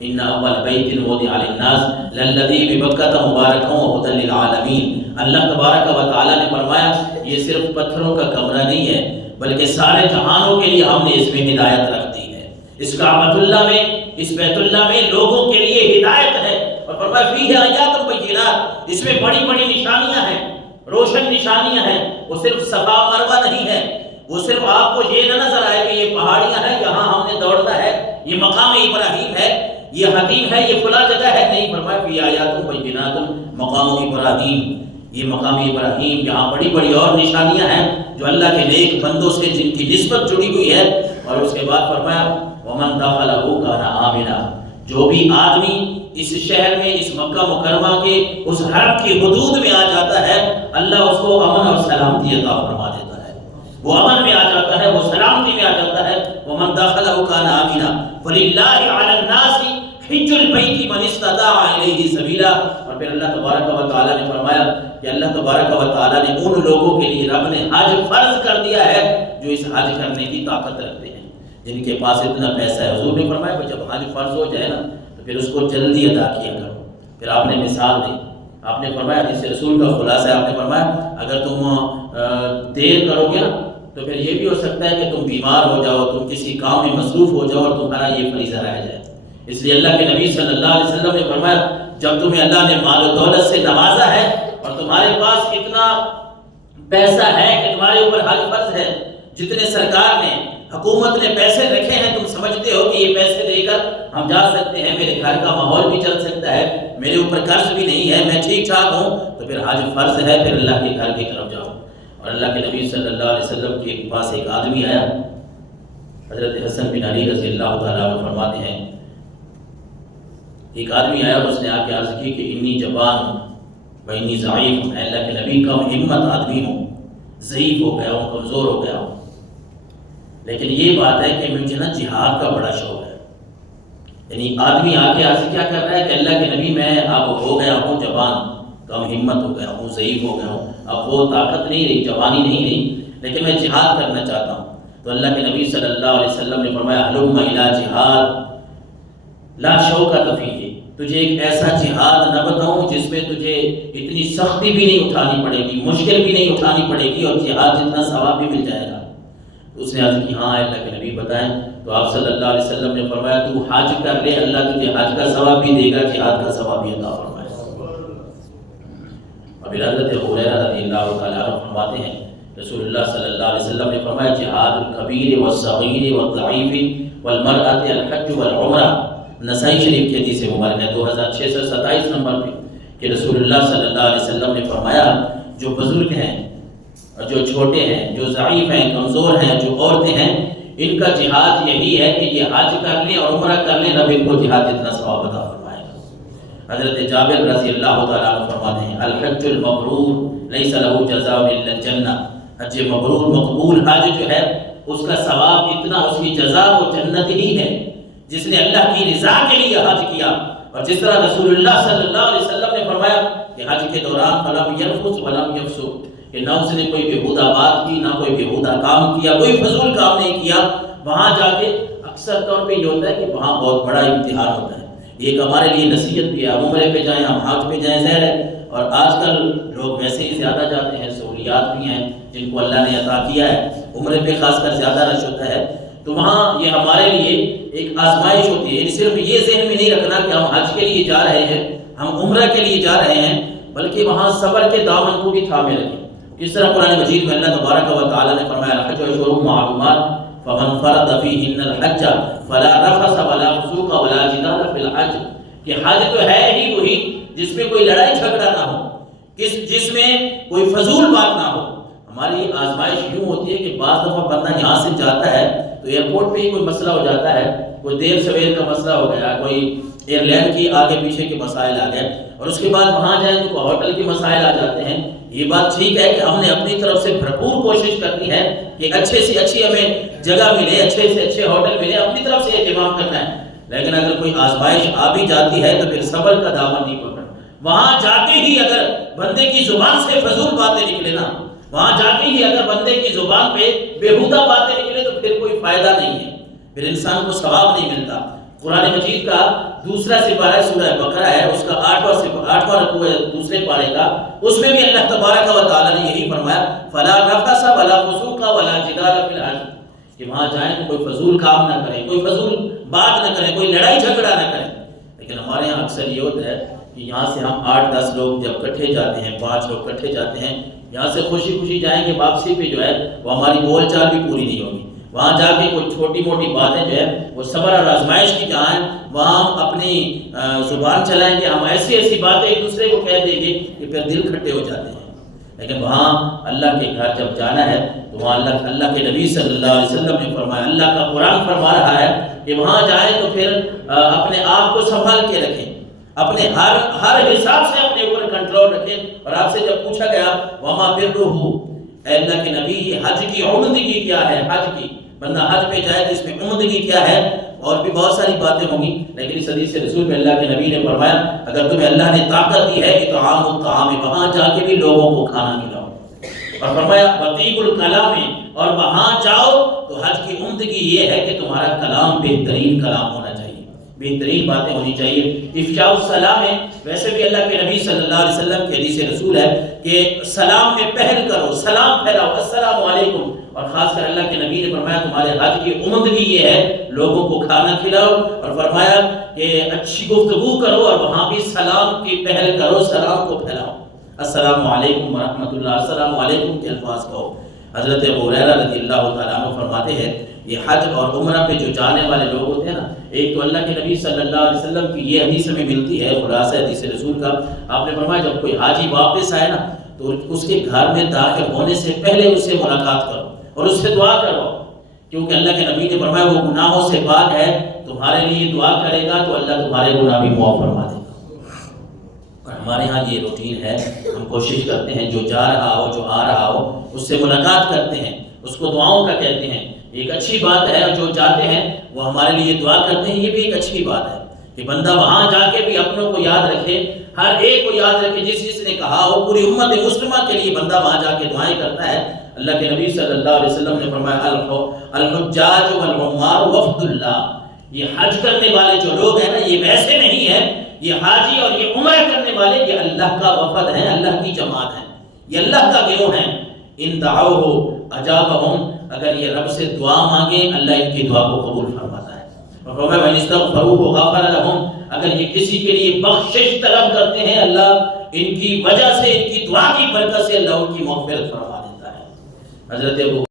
ان اول بیت وضع للناس للذی ببکۃ مبارکا وہدی للعالمین۔ اللہ تبارک و تعالیٰ نے فرمایا یہ صرف پتھروں کا کمرہ نہیں ہے بلکہ سارے جہانوں کے لیے ہم نے اس میں ہدایت رکھ دی ہے۔ اس کعبۃ اللہ میں، اس بیت اللہ میں لوگوں کے لیے ہدایت ہے، اور فرمایا فیہ آیات بینات، اس میں بڑی بڑی نشانیاں ہیں، روشن نشانیاں ہیں۔ وہ صرف صفا مروہ نہیں ہے، وہ صرف آپ کو یہ نہ نظر آئے کہ یہ پہاڑیاں ہیں یہاں ہم نے دوڑنا ہے، یہ مقام ابراہیم ہے، یہ حتیم ہے، یہ فلاں جگہ ہے، نہیں، فرمایا فی آیات بینات مقام ابراہیم، یہ مقام ابراہیم، یہاں بڑی بڑی اور نشانیاں ہیں جو اللہ کے نیک بندوں سے جن کی نسبت جڑی ہوئی ہے۔ اور اس کے بعد فرمایا ومن دخلہ کان آمنا، جو بھی آدمی اس شہر میں، اس مکہ مکرمہ کے اس حرم کی حدود میں آ جاتا ہے، اللہ اس کو امن اور سلامتی عطا فرما دیتا ہے، وہ امن میں آ جاتا ہے، وہ سلامتی میں آ جاتا ہے۔ ومن دخلہ کان آمنا فللہ علی الناس حج البیت من استطاع الیہ سبیلا۔ اور پھر اللہ تبارک و تعالیٰ نے فرمایا کہ اللہ تبارک و تعالیٰ نے ان لوگوں کے لیے رب نے حج فرض کر دیا ہے جو اس حج کرنے کی طاقت رکھتے ہیں، جن کے پاس اتنا پیسہ ہے۔ حضور نے فرمایا کہ جب حج فرض ہو جائے نا تو پھر اس کو جلدی ادا کیا کرو۔ پھر آپ نے مثال دی، آپ نے فرمایا، حدیث رسول کا خلاصہ ہے، آپ نے فرمایا اگر تم دیر کرو گے نا تو پھر یہ بھی ہو سکتا ہے کہ تم بیمار ہو جاؤ، تم کسی کام میں مصروف ہو جاؤ اور تمہارا یہ فریضہ رہ جائے۔ اس لیے اللہ کے نبی صلی اللہ علیہ وسلم نے فرمایا جب تمہیں اللہ نے مال و دولت سے نوازا ہے اور تمہارے پاس اتنا پیسہ ہے کہ تمہارے اوپر حج فرض ہے، جتنے سرکار نے، حکومت نے پیسے رکھے ہیں، تم سمجھتے ہو کہ یہ پیسے دے کر ہم جا سکتے ہیں، میرے گھر کا ماحول بھی چل سکتا ہے، میرے اوپر قرض بھی نہیں ہے، میں ٹھیک ٹھاک ہوں، تو پھر حج فرض ہے، پھر اللہ کے گھر کی طرف جاؤ۔ اور اللہ کے نبی صلی اللہ علیہ وسلم کے پاس ایک آدمی آیا، حضرت حسن بن علی رضی اللہ تعالیٰ عنہ فرماتے ہیں ایک آدمی آیا، اس نے آ کے عرض کی کہ انی جبان ہوں و انی ضعیف ہوں، اللہ کے نبی کم ہمت آدمی ہوں، ضعیف ہو گیا ہوں، کمزور ہو گیا ہوں، لیکن یہ بات ہے کہ مجھے نا جہاد کا بڑا شوق ہے۔ یعنی آدمی آ کے عرض کیا کر رہا ہے کہ اللہ کے نبی میں اب ہو گیا ہوں جوان، کم ہمت ہو گیا ہوں، ضعیف ہو گیا ہوں، اب وہ طاقت نہیں رہی، جوانی نہیں رہی، لیکن میں جہاد کرنا چاہتا ہوں۔ تو اللہ کے نبی صلی اللہ علیہ وسلم نے فرمایا ہلم الی جہاد لا شوکۃ فیہ، تجھے ایک ایسا جہاد نہ بتاؤں جس میں تجھے اتنی سختی بھی نہیں اٹھانی پڑے گی، مشکل بھی نہیں اٹھانی پڑے گی، اور جہاد جتنا ثواب بھی مل جائے گا۔ اس نے عرض کی ہاں اللہ کے نبی بتائیں۔ تو آپ صلی اللہ علیہ وسلم نے فرمایا تو حج کر لے، اللہ تجھے حج کا ثواب بھی دے گا، جہاد کا ثواب بھی عطا فرمائے گا۔ اب حضرت ہریرہ رضی اللہ تعالیٰ عنہ فرماتے ہیں رسول اللہ صلی اللہ علیہ وسلم نے فرمایا جہاد الکبیر والصغیر والضعیف والمرأة الحج والعمرہ، نسائی شریف کی حدیث مبارک ہے 2627 نمبر پہ، کہ رسول اللہ صلی اللہ علیہ وسلم نے فرمایا جو بزرگ ہیں اور جو چھوٹے ہیں، جو ضعیف ہیں، کمزور ہیں، جو عورتیں ہیں، ان کا جہاد یہی ہے کہ یہ حج کر لیں اور عمرہ کر لیں، رب ان کو جہاد جتنا ثواب عطا فرمائے گا۔ حضرت جابر رضی اللہ تعالیٰ عنہ فرماتے ہیں الحج المبرور لیس لہ جزاء الا الجنہ، حج مبرور مقبول حج جو ہے اس کا ثواب اتنا، اس کی جزا وہ جنت ہی ہے، جس نے اللہ کی رضا کے لیے حج کیا۔ اور جس طرح رسول اللہ صلی اللہ علیہ وسلم نے فرمایا کہ حج کے دوران فلم یرفث ولم یفسق، کہ نہ اس نے کوئی بےہودہ بات کی، نہ کوئی بےہودہ کام کیا، کوئی فضول کام نہیں کیا۔ وہاں جا کے اکثر طور پہ یہ ہوتا ہے کہ وہاں بہت بڑا امتحان ہوتا ہے، ایک ہمارے لیے نصیحت بھی ہے، ہم عمرے پہ جائیں، ہم حج پہ جائیں، ظاہر ہے، اور آج کل لوگ ویسے ہی زیادہ جاتے ہیں، سہولیات بھی ہیں جن کو اللہ نے عطا کیا ہے، عمرے پہ خاص کر زیادہ رش ہوتا ہے، تو وہاں یہ ہمارے لیے ایک آزمائش ہوتی ہے۔ صرف یہ ذہن میں نہیں رکھنا کہ ہم حج کے لیے جا رہے ہیں، ہم عمرہ کے لیے جا رہے ہیں، بلکہ وہاں صبر کے دامن کو بھی تھامے رکھیں۔ اس طرح قرآن مجید میں اللہ تبارک و تعالیٰ نے فرمایا الحج اشہر معلومات فمن فرض فیہن الحج فلا رفث ولا فسوق ولا جدال فی الحج، کہ حج تو ہے ہی وہی جس میں کوئی لڑائی جھگڑا نہ ہو، جس میں کوئی فضول بات نہ ہو۔ ہماری آزمائش یوں ہوتی ہے کہ بعض دفعہ بندہ یہاں سے جاتا ہے تو ایئرپورٹ پہ ہی کوئی مسئلہ ہو جاتا ہے، کوئی دیر سویر کا مسئلہ ہو گیا، کوئی ایئر لائن کی آگے پیچھے کے مسائل آ گئے، اور اس کے بعد وہاں جائیں تو ہوٹل کے مسائل آ جاتے ہیں۔ یہ بات ٹھیک ہے کہ ہم نے اپنی طرف سے بھرپور کوشش کرنی ہے کہ اچھے سے اچھی ہمیں جگہ ملے، اچھے سے اچھے ہوٹل ملے، اپنی طرف سے اہتمام کرنا ہے، لیکن اگر کوئی آزمائش آ بھی جاتی ہے تو پھر صبر کا دامن نہیں پکڑنا۔ وہاں جاتے ہی اگر بندے کی زبان سے فضول باتیں نکلے نا، وہاں جاتے ہی اگر بندے کی زبان پہ بےہودہ باتیں نکلے تو پھر کوئی فائدہ نہیں ہے، پھر انسان کو ثواب نہیں ملتا۔ قرآن مجید کا دوسرا سپارہ سورہ بقرہ ہے، اس کا 8واں رکوع ہے دوسرے پارے کا، اس میں بھی اللہ تبارک و تعالیٰ نے یہی فرمایا فَلَا رَفَثَ وَلَا فُسُوقَ وَلَا جِدَالَ فِي الْحَجِّ، کہ وہاں جائیں تو کوئی فضول کام نہ کریں، کوئی فضول بات نہ کریں، کوئی لڑائی جھگڑا نہ کریں۔ لیکن ہمارے یہاں اکثر یہ ہوتا ہے کہ یہاں سے ہم 8-10 لوگ جب کٹھے جاتے ہیں، 5 لوگ کٹھے جاتے ہیں، یہاں سے خوشی خوشی جائیں گے، واپسی پہ جو ہے وہ ہماری بول چال بھی پوری نہیں ہوگی۔ وہاں جا کے کوئی چھوٹی موٹی باتیں جو ہے وہ صبر اور آزمائش کی جہاں ہیں، وہاں ہم اپنی زبان چلائیں گے، ہم ایسی ایسی باتیں ایک دوسرے کو کہہ دیں گے کہ پھر دل کھٹے ہو جاتے ہیں۔ لیکن وہاں اللہ کے گھر جب جانا ہے تو وہاں اللہ کے نبی صلی اللہ علیہ وسلم نے فرمایا، اللہ کا قرآن فرما رہا ہے کہ وہاں جائیں تو پھر اپنے آپ کو سنبھال کے رکھیں، اپنے ہر حساب سے اپنے اوپر کنٹرول رکھیں۔ اور آپ سے جب پوچھا گیا وما برہ، اے اللہ کے نبی یہ حج کی عمدگی کیا ہے، حج کی بندہ حج پہ جائے تو اس میں عمدگی کیا ہے، اور بھی بہت ساری باتیں ہوں گی، لیکن اس حدیث رسول میں اللہ کے نبی نے فرمایا اگر تمہیں اللہ نے طاقت دی ہے اطعام الطعام، وہاں جا کے بھی لوگوں کو کھانا کھلاؤ، اور فرمایا وطیب الکلام، اور وہاں جاؤ تو حج کی عمدگی یہ ہے کہ تمہارا کلام بہترین کلام ہونا چاہیے، بہترین باتیں ہونی چاہیے۔ افشاء السلام ہے، ویسے بھی اللہ کے نبی صلی اللہ علیہ وسلم کی حدیث رسول ہے کہ سلام میں پہل کرو، سلام پھیلاؤ، السلام علیکم، اور خاص کر اللہ کے نبی نے فرمایا تمہارے حج کی عمدگی یہ ہے لوگوں کو کھانا کھلاؤ، اور فرمایا کہ اچھی گفتگو کرو اور وہاں بھی سلام کی پہل کرو، سلام کو پھیلاؤ، السلام علیکم ورحمۃ اللہ، السلام علیکم کے الفاظ کہو۔ حضرت ابو ہریرہ رضی اللہ تعالیٰ عنہ فرماتے ہیں یہ حج اور عمرہ پہ جو جانے والے لوگ ہوتے ہیں نا، ایک تو اللہ کے نبی صلی اللہ علیہ وسلم کی یہ حدیث میں ملتی ہے، خلاصہ حدیث رسول کا، آپ نے فرمایا جب کوئی حاجی واپس آئے نا تو اس کے گھر میں داخل ہونے سے پہلے اس سے ملاقات کرو اور اس سے دعا کرو، کیونکہ اللہ کے نبی نے فرمایا وہ گناہوں سے پاک ہے، تمہارے لیے دعا کرے گا تو اللہ تمہارے گناہ بھی معاف فرما دے گا۔ اور ہمارے ہاں یہ روٹین ہے، ہم کوشش کرتے ہیں جو جا رہا ہو جو آ رہا ہو اس سے ملاقات کرتے ہیں، اس کو دعاؤں کا کہتے ہیں، ایک اچھی بات ہے، اور جو جاتے ہیں وہ ہمارے لیے دعا کرتے ہیں، یہ بھی ایک اچھی بات ہے کہ بندہ وہاں جا کے بھی اپنوں کو یاد رکھے، ہر ایک کو یاد رکھے، جس نے کہا ہو، پوری امت مسلمہ کے لیے بندہ وہاں جا کے دعائیں کرتا ہے۔ اللہ کے نبی صلی اللہ علیہ وسلم نے فرمایا الحجاج والعمار وفد اللہ، یہ حج کرنے والے جو لوگ ہیں نا یہ ویسے نہیں ہیں، یہ حاجی اور یہ عمرہ کرنے والے یہ اللہ کا وفد ہیں، اللہ کی جماعت ہے، یہ اللہ کا گروہ ہیں۔ ان دعوہ اجابہم، اگر یہ رب سے دعا مانگیں اللہ ان کی دعا کو قبول فرماتا ہے، اور فرمایا وَإِنِ اسْتَغْفَرُوهُ غَفَرَ لَهُمْ، اگر یہ کسی کے لیے بخشش طلب کرتے ہیں اللہ ان کی وجہ سے، ان کی دعا کی برکت سے اللہ ان کی مغفرت فرما دیتا ہے۔ حضرت ابو